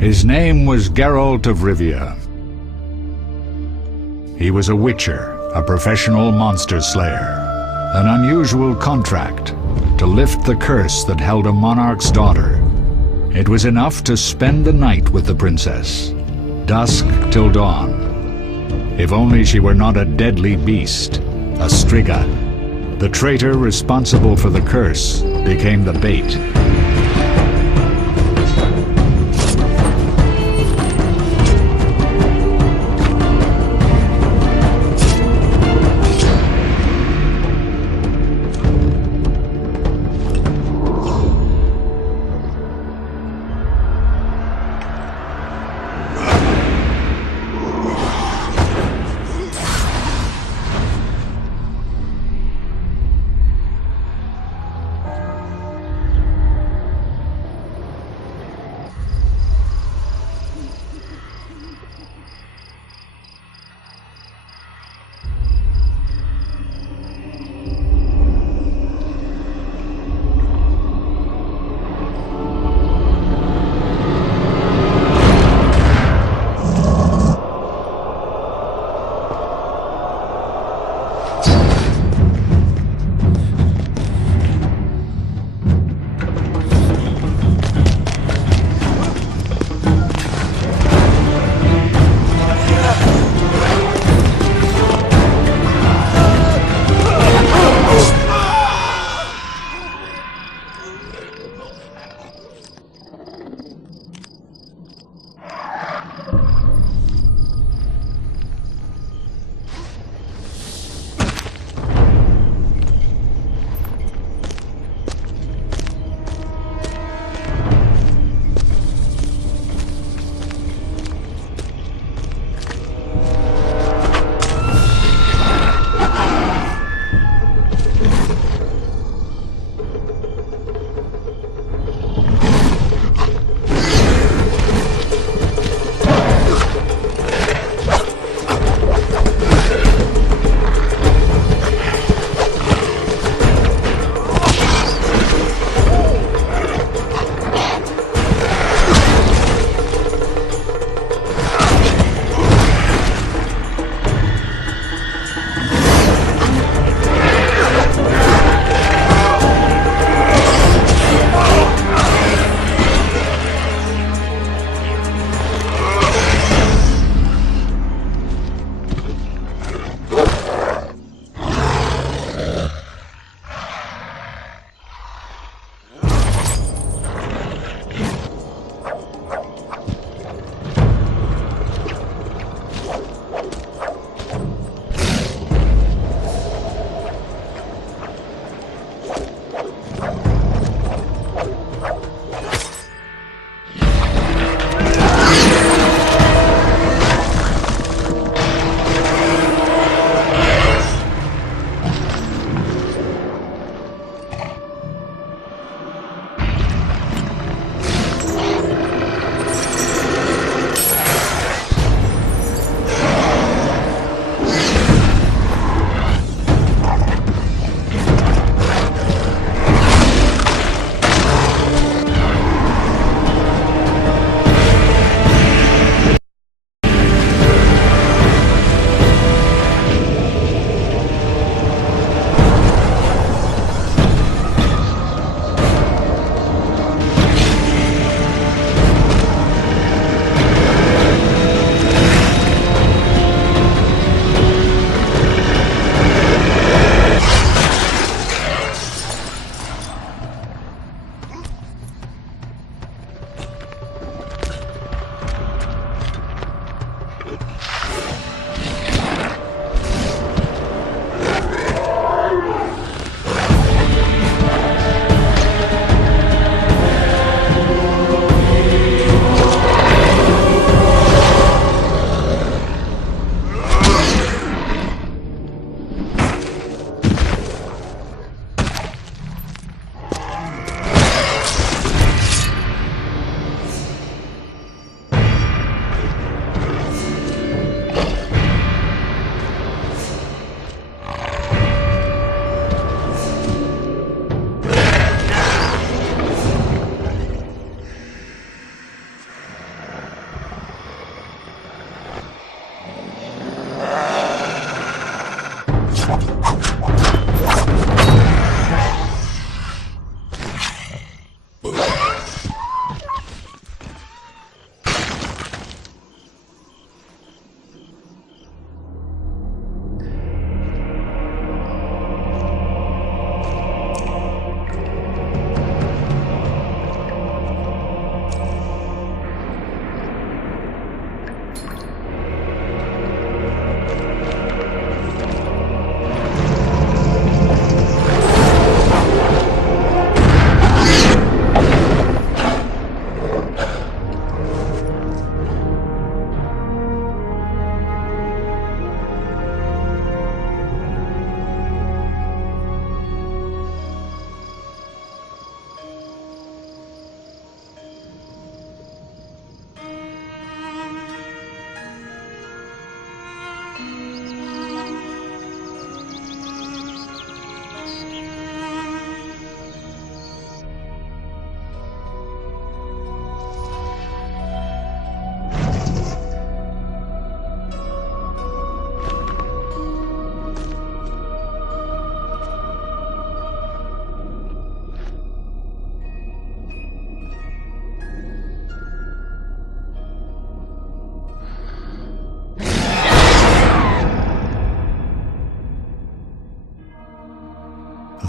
His name was Geralt of Rivia. He was a witcher, a professional monster slayer. An unusual contract to lift the curse that held a monarch's daughter. It was enough to spend the night with the princess, dusk till dawn. If only she were not a deadly beast, a striga. The traitor responsible for the curse became the bait.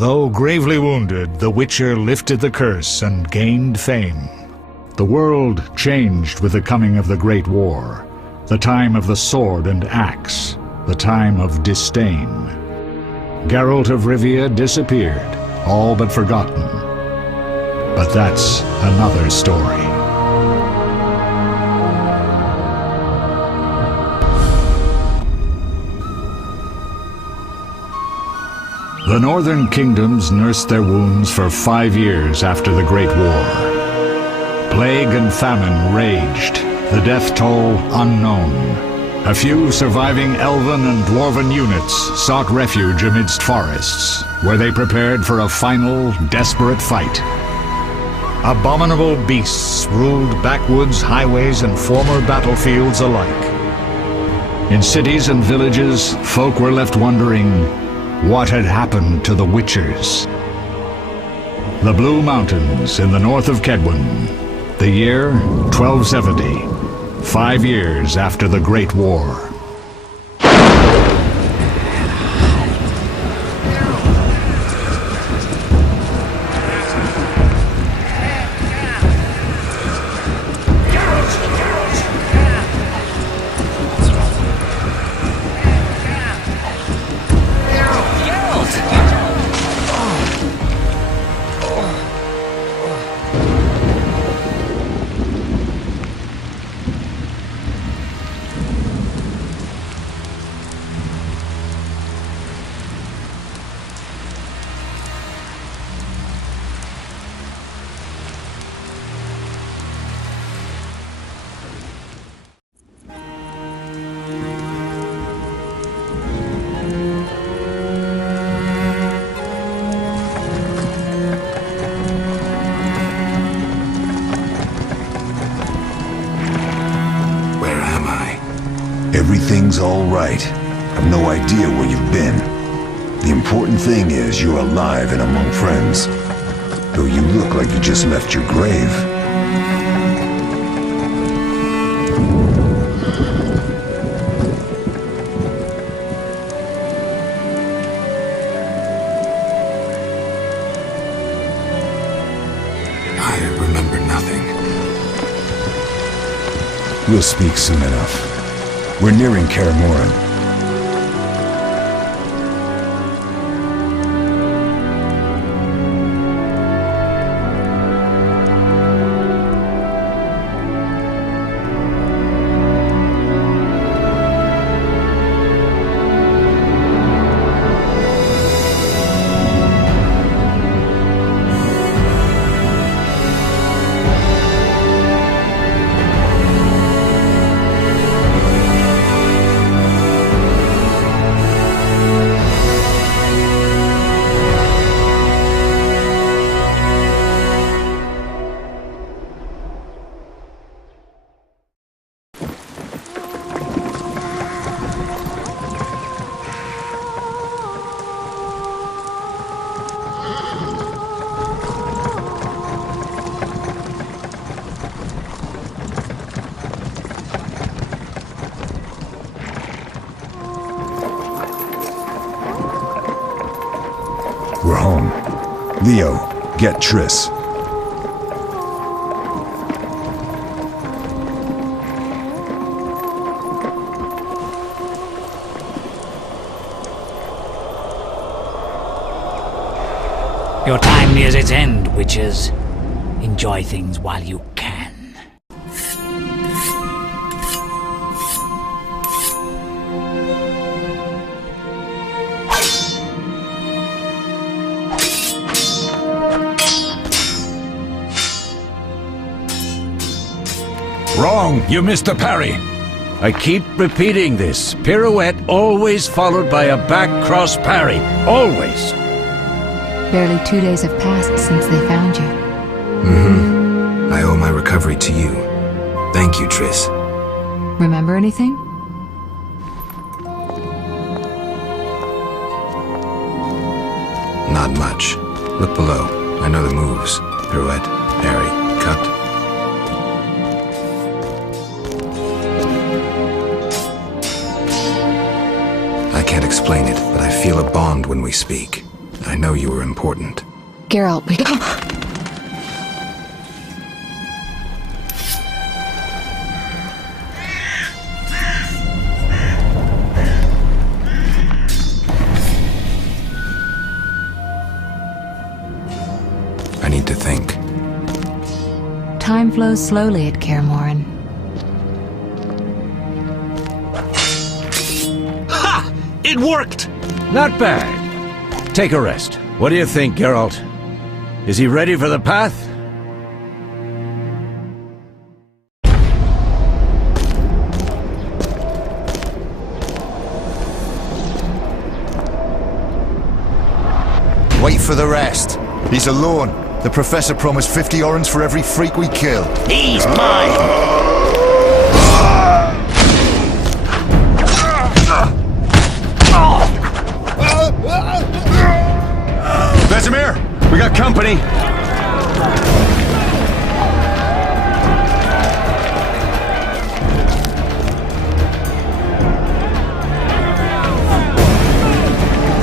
Though gravely wounded, the Witcher lifted the curse and gained fame. The world changed with the coming of the Great War, the time of the sword and axe, the time of disdain. Geralt of Rivia disappeared, all but forgotten. But that's another story. The northern kingdoms nursed their wounds for 5 years after the Great War. Plague and famine raged, the death toll unknown. A few surviving elven and dwarven units sought refuge amidst forests, where they prepared for a final, desperate fight. Abominable beasts ruled backwoods, highways, and former battlefields alike. In cities and villages, folk were left wondering what had happened to the Witchers. The Blue Mountains in the north of Kedwen. The year 1270, 5 years after the Great War. Everything's all right. I've no idea where you've been. The important thing is you're alive and among friends. Though you look like you just left your grave. I remember nothing. We'll speak soon enough. We're nearing Kaer Morhen. We're home. Leo, get Triss. Your time nears its end, witches. Enjoy things while you can. Wrong! You missed the parry! I keep repeating this. Pirouette always followed by a back cross parry. Always! Barely 2 days have passed since they found you. I owe my recovery to you. Thank you, Triss. Remember anything? Not much. Look below. I know the moves. Pirouette, parry, cut. I can't explain it, but I feel a bond when we speak. I know you were important. Geralt, we... I need to think. Time flows slowly at Kaer Morhen. Ha! It worked! Not bad. Take a rest. What do you think, Geralt? Is he ready for the path? Wait for the rest. He's alone. The Professor promised 50 orens for every freak we kill. He's mine! Vesemir, we got company.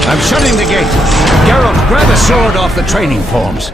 I'm shutting the gate. Geralt, grab a sword off the training forms.